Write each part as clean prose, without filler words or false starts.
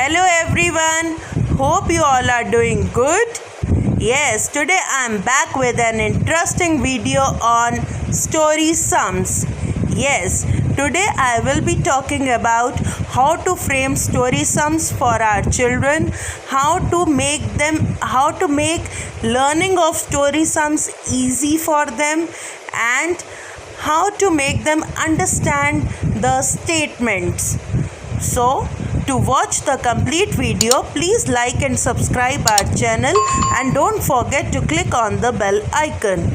Hello everyone, hope you all are doing good. Yes, today I am back with an interesting video on story sums. Yes, today I will be talking about how to frame story sums for our children, how to make learning of story sums easy for them, and how to make them understand the statements. So, to watch the complete video, please like and subscribe our channel and don't forget to click on the bell icon.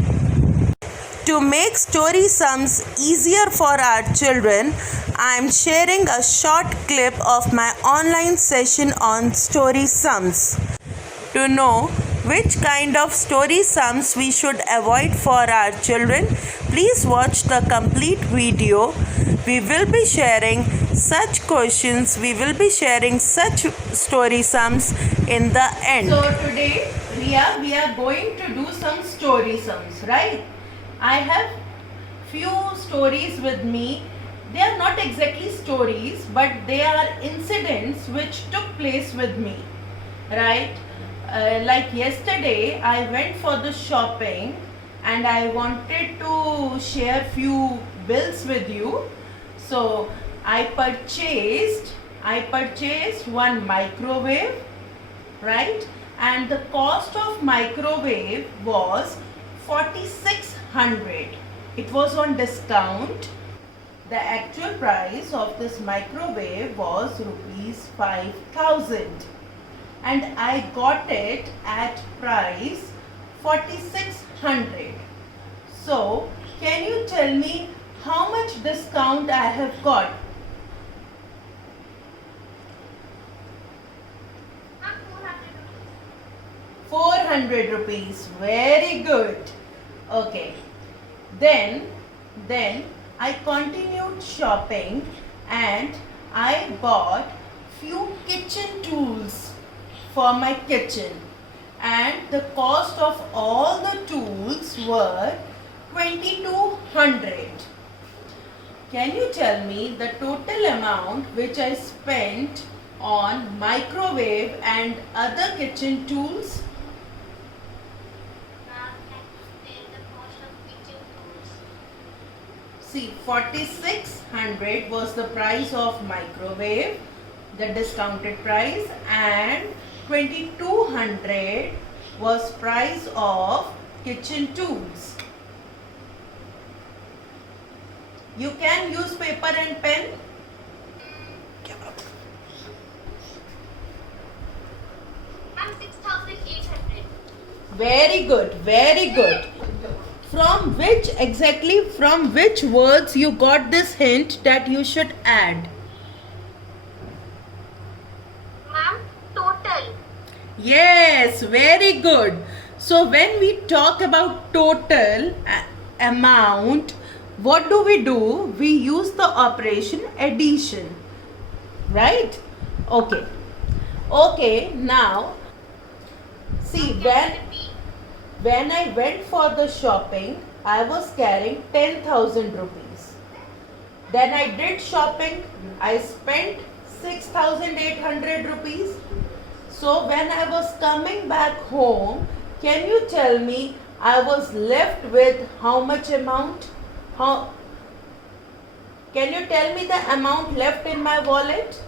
To make story sums easier for our children, I am sharing a short clip of my online session on story sums. To know which kind of story sums we should avoid for our children, please watch the complete video. We will be sharing such questions, we will be sharing such story sums in the end. So today, Riya, we are going to do some story sums, right? I have few stories with me. They are not exactly stories, but they are incidents which took place with me, right? Like yesterday, I went for the shopping and I wanted to share few bills with you. So I purchased one microwave, right? And the cost of microwave was 4600. It was on discount. The actual price of this microwave was rupees 5000 and I got it at price 4600. So can you tell me how much discount I have got? ₹400. Very good. Okay. Then I continued shopping and I bought few kitchen tools for my kitchen, and the cost of all the tools were 2200. Can you tell me the total amount which I spent on microwave and other kitchen tools? See, 4600 was the price of microwave, the discounted price, and 2200 was price of kitchen tools. You can use paper and pen. I'm 6800. Very good, very good. From which words you got this hint that you should add? Ma'am, total. Yes, very good. So when we talk about total amount, what do? We use the operation addition, right? Okay, now see, when I went for the shopping, I was carrying 10,000 rupees. Then I did shopping, I spent 6,800 rupees. So when I was coming back home, can you tell me I was left with how much amount? Can you tell me the amount left in my wallet?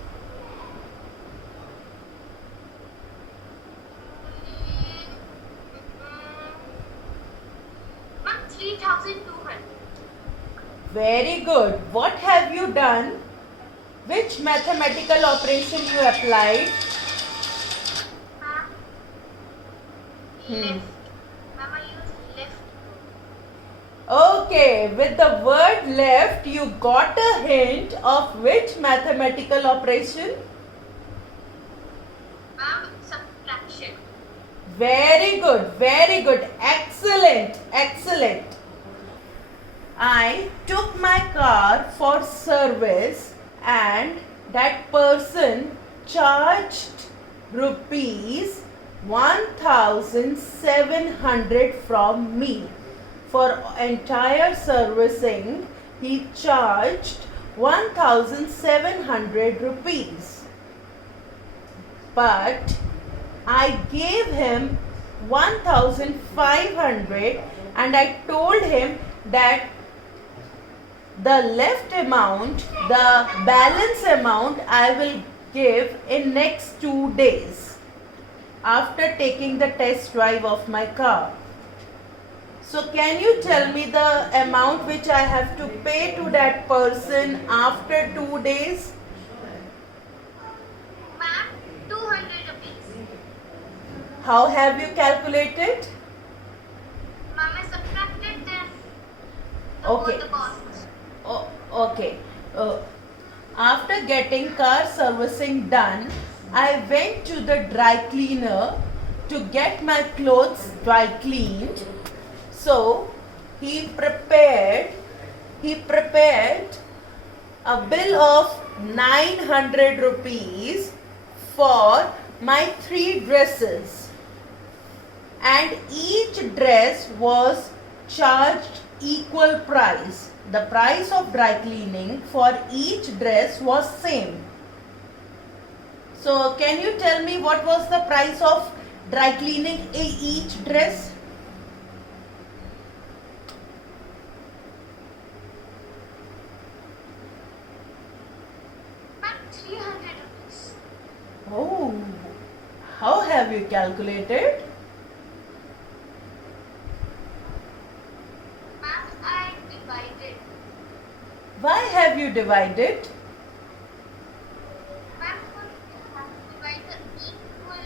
Ma'am, 3200. Very good. What have you done? Which mathematical operation you applied? Left. Ma'am, I used left. Okay, with the word left, you got a hint of which mathematical operation? Ma'am, subtraction. Very good, excellent. I took my car for service and that person charged rupees 1700 from me. For entire servicing, he charged 1700 rupees. but I gave him 1500 and I told him that the left amount, the balance amount I will give in next 2 days after taking the test drive of my car. So can you tell me the amount which I have to pay to that person after 2 days? Ma'am, 200 rupees. How have you calculated? Ma'am, I subtracted them. Okay. The costs. Oh, okay. After getting car servicing done, I went to the dry cleaner to get my clothes dry cleaned. So he prepared a bill of 900 rupees for my 3 dresses, and each dress was charged equal price. The price of dry cleaning for each dress was same. So can you tell me what was the price of dry cleaning each dress? Ma'am, 300 rupees. Oh, how have you calculated? Ma'am, I divided. Why have you divided? Ma'am, I have to divide the equal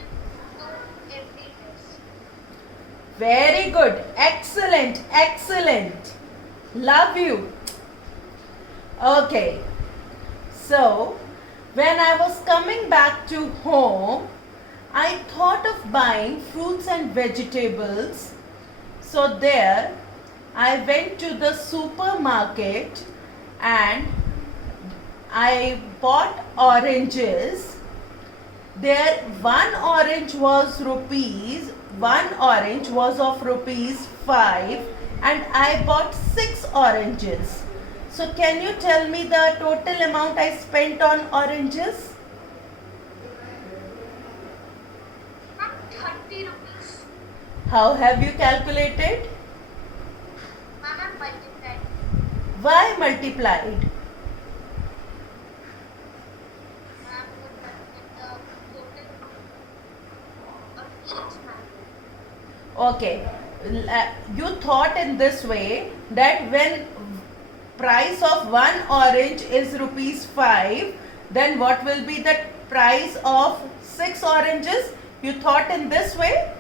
to every dress. Very good. Excellent. Excellent. Love you. Okay. So, when I was coming back to home, I thought of buying fruits and vegetables. So there, I went to the supermarket and I bought oranges. There, one orange was of rupees 5, and I bought 6 oranges. So can you tell me the total amount I spent on oranges? Ma'am, 30 rupees. How have you calculated? Ma'am, I multiplied. Why multiplied? Ma'am, would multiply the total of each man. Okay. You thought in this way that when price of one orange is rupees 5, then what will be the price of 6 oranges? You thought in this way?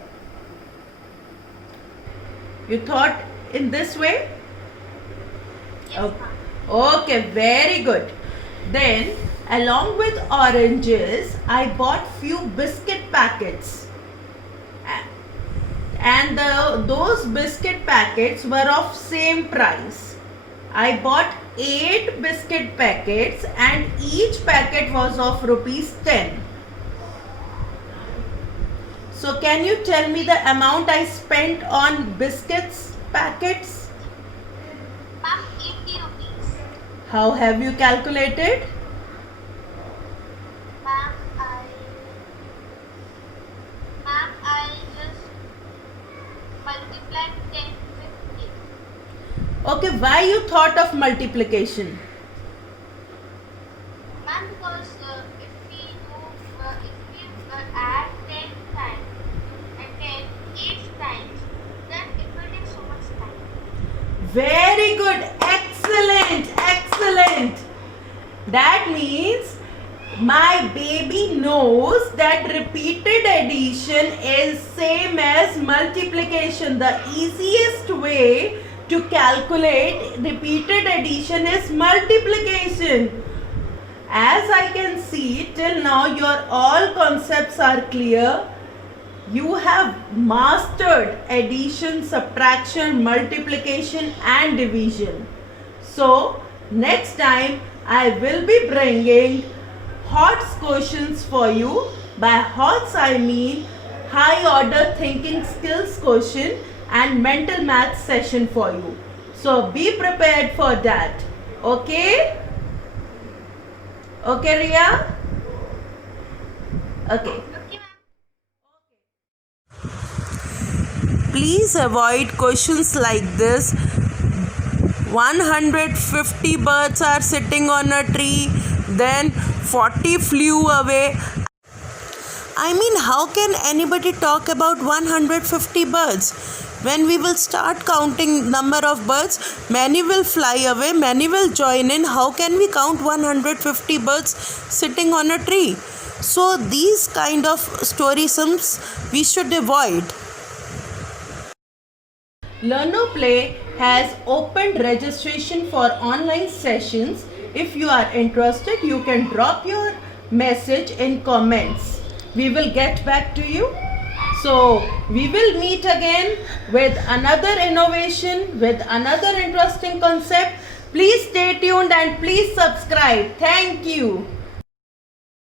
You thought in this way? Yes, Okay. ma'am. Okay, very good. Then, along with oranges, I bought few biscuit packets. And those biscuit packets were of same price. I bought 8 biscuit packets and each packet was of rupees 10. So can you tell me the amount I spent on biscuits packets? Ma'am, 80 rupees. How have you calculated? Ma'am, I just multiplied 10 with 8. Okay, why you thought of multiplication? Ma'am, because if we add 10 times and 10 8 times, then it will take so much time. Very good. Excellent. Excellent. That means my baby knows that repeated addition is same as multiplication. The easiest way to calculate repeated addition is multiplication. As I can see, till now your all concepts are clear. You have mastered addition, subtraction, multiplication and division. So next time I will be bringing HOTS questions for you. By HOTS I mean high order thinking skills question and mental math session for you. So be prepared for that. Okay? Okay, Ria? Okay. please avoid questions like this. 150 birds are sitting on a tree, then 40 flew away. I mean, how can anybody talk about 150 birds? When we will start counting number of birds, many will fly away, many will join in. How can we count 150 birds sitting on a tree? So these kind of storysums we should avoid. LearnoPlay has opened registration for online sessions. If you are interested, you can drop your message in comments. We will get back to you. So we will meet again with another innovation, with another interesting concept. Please stay tuned and please subscribe. Thank you.